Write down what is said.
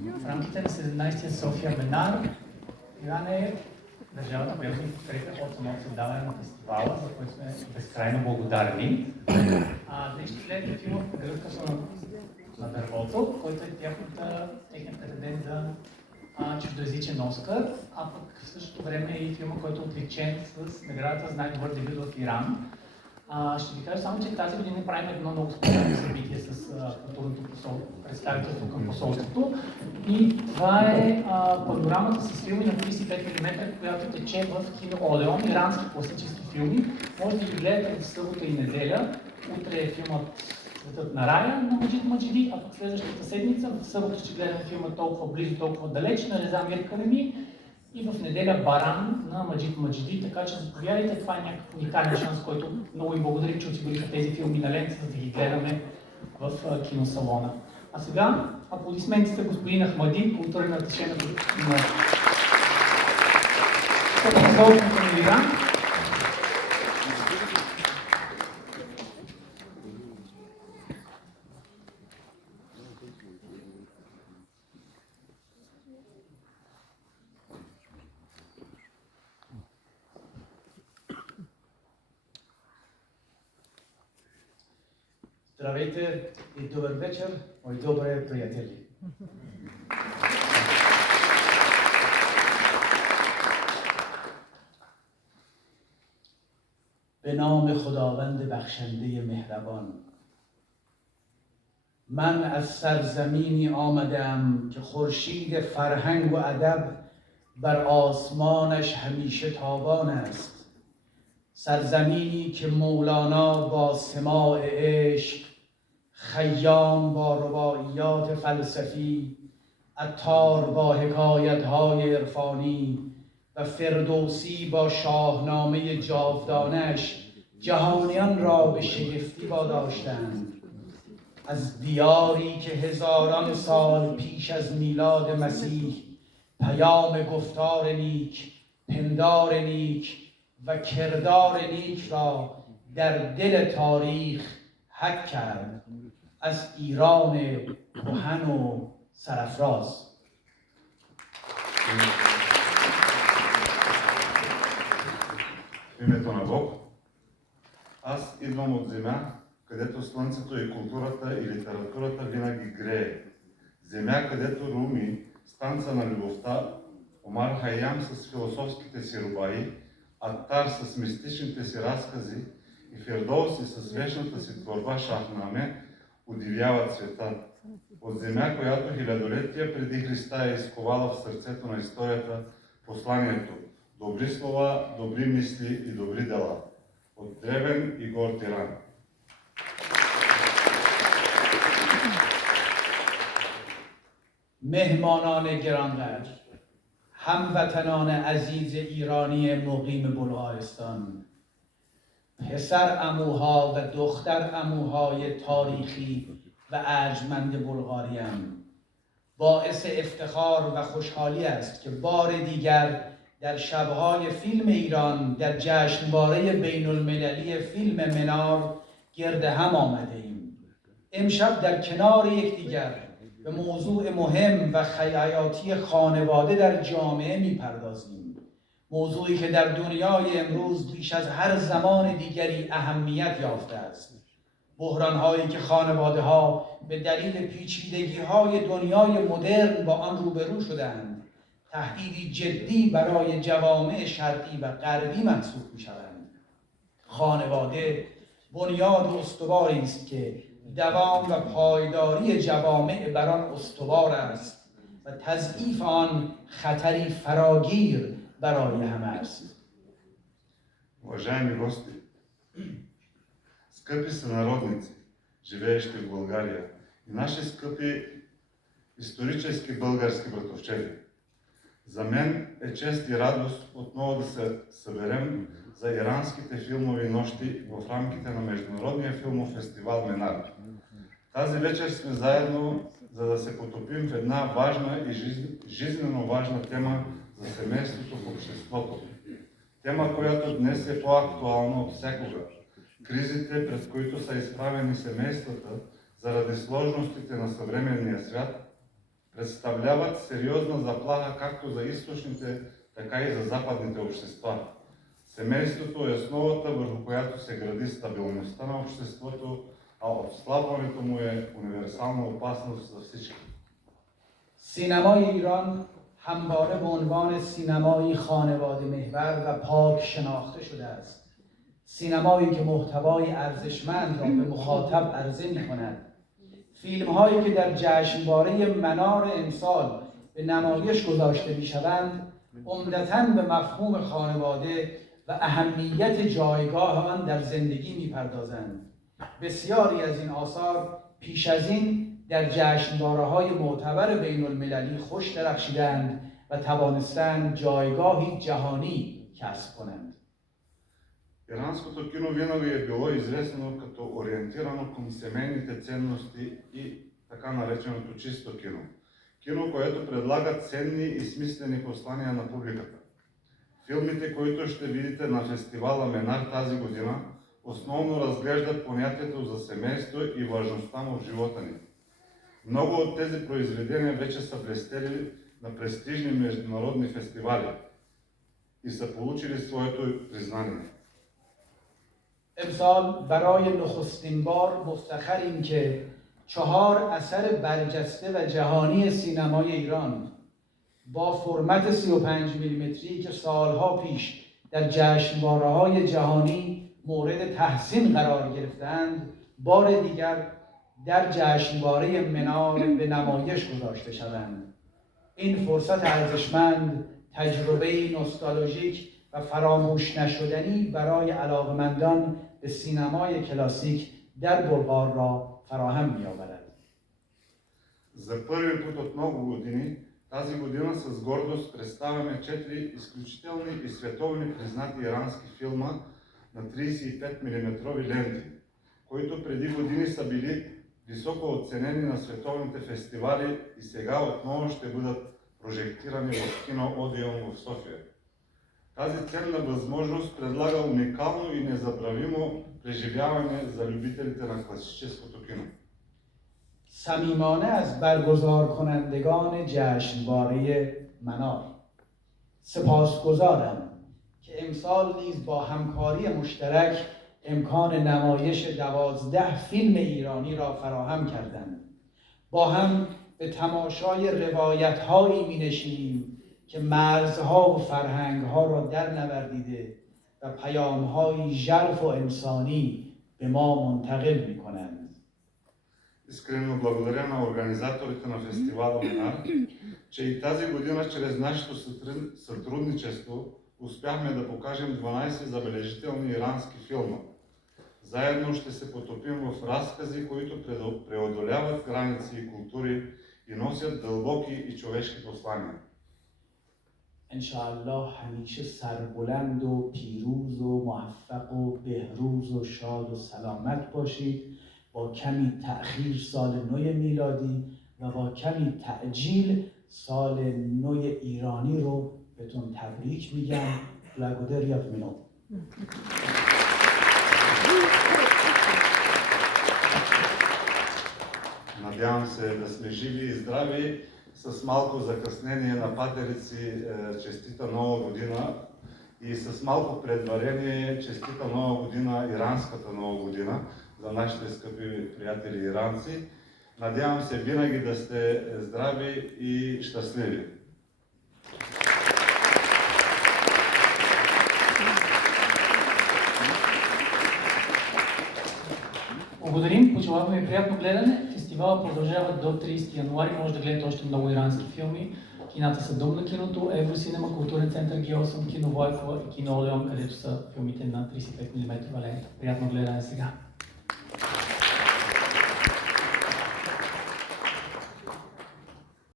В рамките на 17-я София Менар Иран е държавата, която ни подкрепя от самото създаване на фестивала, за който сме безкрайно благодарни. Днес ще гледате филма "Гръвката на дървото", който е техният претендент за чуждоезичен Оскар, а пък в същото време е и филма, който е отличен с наградата за най-добър дебют в Иран. Ще ви кажа само, че тази година правим едно много специално събитие с културното представителство към посолството. И това е панорамата с филми на 35 мм, която тече в кино Одеон, ирански класически филми. Може да ги гледате в събота и неделя. Утре е филмът "Светът на рая" на Маджид Маджиди, а пък следващата седмица в събота ще гледаме филма "Толкова близо, толкова далеч" на Реза Мир Кареми. И в неделя "Баран" на Маджид Маджиди, така че заповядайте, това е някакъв уникален шанс, който много им благодарим, че осигуриха тези филми на лента, за да ги гледаме в киносалона. А сега аплодисменти за господин Ахмади, културен аташе на посолството на Иран. Здравейте и добър вечер, мои добри приятели. به نام خداوند بخشنده مهربان. من از سرزمینی آمدم که خورشید فرهنگ و ادب بر آسمانش همیشه تابان است. سرزمینی که مولانا با سماع عشق، خیام با رباعیات فلسفی، عطار با حکایت‌های عرفانی و فردوسی با شاهنامه جاودانش جهانیان را به شگفتی واداشتند. از دیاری که هزاران سال پیش از میلاد مسیح پیام گفتار نیک، پندار نیک و کردار نیک را در دل تاریخ حک کرد. از ایران کهن و سرافراز. В името на Бог. Аз идвам от земя, където слънцето и културата и литературата винаги грее. Земя, където Руми с танца на любовта, Омар Хайям с философските си рубаи, Аттар с мистичните си разкази и Фирдоуси с вечната си творба Шахнаме удивяват света. От земя, която хилядолетия преди Христа е изковала в сърцето на историята посланието: добри слова, добри мисли и добри дела. От древен и горд Иран. مهمانان گرانقدر، هموطنان عزیز ایرانی مقیم بلغارستان، پسر عموها و دختر عموهای تاریخی و ارجمند بلغاریم، باعث افتخار و خوشحالی است که بار دیگر در شبهای فیلم ایران در جشنواره بین المللی فیلم منار گرد هم آمده ایم. امشب در کنار یکدیگر به موضوع مهم و حیاتی خانواده در جامعه میپردازیم. موضوعی که در دنیای امروز بیش از هر زمان دیگری اهمیت یافته است. بحران‌هایی که خانواده‌ها به دلیل پیچیدگی‌های دنیای مدرن با آن روبرو شدند، تهدیدی جدی برای جوامع شرقی و غربی محسوب می‌شوند. خانواده بنیاد استواری است که دوام و پایداری جوامع بر آن استوار است و تضعیف آن خطری فراگیر برای همه است. Уважаеми гости, скъпи сънародници, живеещи в България, и наши скъпи исторически български братовчеди, за мен е чест и радост отново да се съберем за иранските филмови нощи в рамките на Международния филмов фестивал Менар. Тази вечер сме заедно, за да се потопим в една важна и жизненно важна тема за семейството в обществото. Тема, която днес е по-актуална от всякога. Кризите, пред които са изправени семействата заради сложностите на съвременния свят, представляват сериозна заплаха както за източните, така и за западните общества. Семейството е основата, върху която се гради стабилността на обществото, а отслабването му е универсална опасност за всички. سینمای ایران همواره به عنوان سینمایی خانواده محور و پاک شناخته شده است. سینمایی که محتوای ارزشمند را به مخاطب عرضه می‌کند. فیلم‌هایی که در جشنواره منار امسال به نمایش گذاشته می‌شوند، عمدتاً به مفهوم خانواده و اهمیت جایگاه آن در زندگی می‌پردازند. بسیاری از این آثار پیش از این در جشنواره‌های معتبر بین‌المللی خوش درخشیدند و توانستند جایگاهی جهانی کسب کنند. Иранското кино винаги е било известно като ориентирано към семейните ценности и така нареченото чисто кино. Кино, което предлага ценни и смислени послания на публиката. Филмите, които ще видите на фестивала Менар тази година, основно разглеждат понятието за семейство и важността му в живота ни. Много от тези произведения вече са блестели на престижни международни фестивали и са получили своето признание. امسال برای نخستین بار مفتخریم که 4 اثر برجسته و جهانی سینمای ایران با فرمت 35 میلیمتری که سالها پیش در جشنواره‌های جهانی مورد تحسین قرار گرفتند، بار دیگر در جشنواره منار به نمایش گذاشته شوند. این فرصت ارزشمند، تجربه‌ای نوستالژیک و فراموش نشدنی برای علاقه‌مندان به سینمای کلاسیک در بلغار را فراهم می‌آورد. За първи път от много години, тази година с гордост представяме 4 изключителни и световни признати ирански филма на 35 мм ленти, които преди години са били високо оценени на световните фестивали и сега отново ще бъдат прожектирани в кино Одеон в София. Тази ценна възможност предлага уникално и незабравимо преживяване за любителите на класическото кино. صمیمانه از برگزار کنندگان جشنواره منار سپاسگزارم که امسال نیز با همکاری مشترک امکان نمایش 12 فیلم ایرانی را فراهم کردند. با هم به تماشای روایت‌هایی می‌نشینیم که مرزها و فرهنگ‌ها را در نوردیده و پیام‌هایی ژرف و انسانی به ما منتقل می‌کنند. Искрено благодаря на организаторите на фестивала Менар, че и тази година чрез нашето сътрудничество успяхме да покажем 12 забележителни ирански филма. Заедно ще се потопим в разкази, които преодоляват граници и култури и носят дълбоки и човешки послания. انشاءالله همیشه سربلند و پیروز و موفق و بهروز و شاد و سلامت باشید. با کمی تأخیر سال نو میلادی و با کمی تعجیل سال نو ایرانی رو بهتون تبریک میگم. Благодаря много. Надявам се да сме живи и здрави. С малко закъснение на патерици честита нова година и с малко предварение честита нова година, иранската нова година за нашите скъпи приятели иранци. Надявам се винаги да сте здрави и щастливи. Благодарим, пожелаваме ви приятно гледане. Фестивалът продължава до 30 януари. Може да гледате още много ирански филми. Кината са Дом на киното, Евросинема, Културен център Г8, Кино Войкова и Кино Одеон, където са филмите на 35 мм лента. Приятно гледане сега!